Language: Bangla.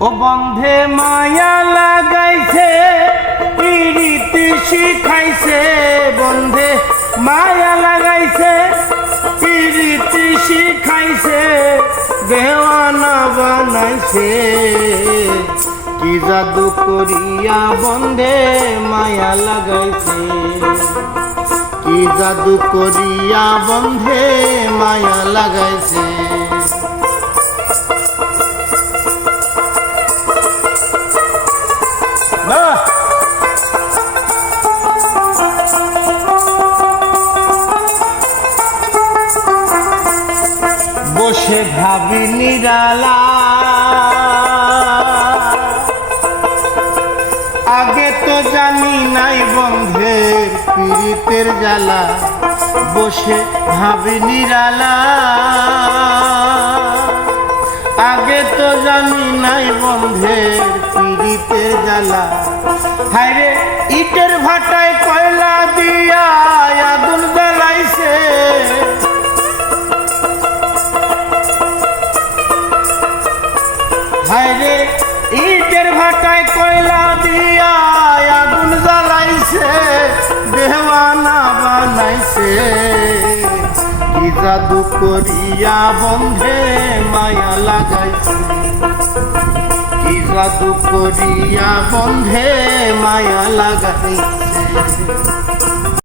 ও বন্ধে মায়া লাগাইছে পিরিতি শিখাইছে বন্ধে মায়া লাগাইছে পিরিতি শিখাইছে দেওয়ানা বানাইছে কি জাদু করিয়া বন্ধে মায়া লাগাইছে কি জাদু করিয়া বন্ধে মায়া লাগাইছে বসে ভাবি নিরালা আগে তো জানি নাই বন্ধের পীড়িতের জ্বালা বসে ভাবি নিরালা আগে তো জানি নাই বন্ধের পীড়িতের জ্বালা হায়রে ইটের ভাটায় কয়লা দিয়া আগুন জ্বালাইছে হায়রে ইটের ভাটায় কয়লা দিয়া আগুন জ্বালাইছে দেওয়ানা বানাইছে কি জাদু করিয়া বন্ধে মায়া লাগাইছে কি জাদু করিয়া বন্ধে মায়া লাগাইছে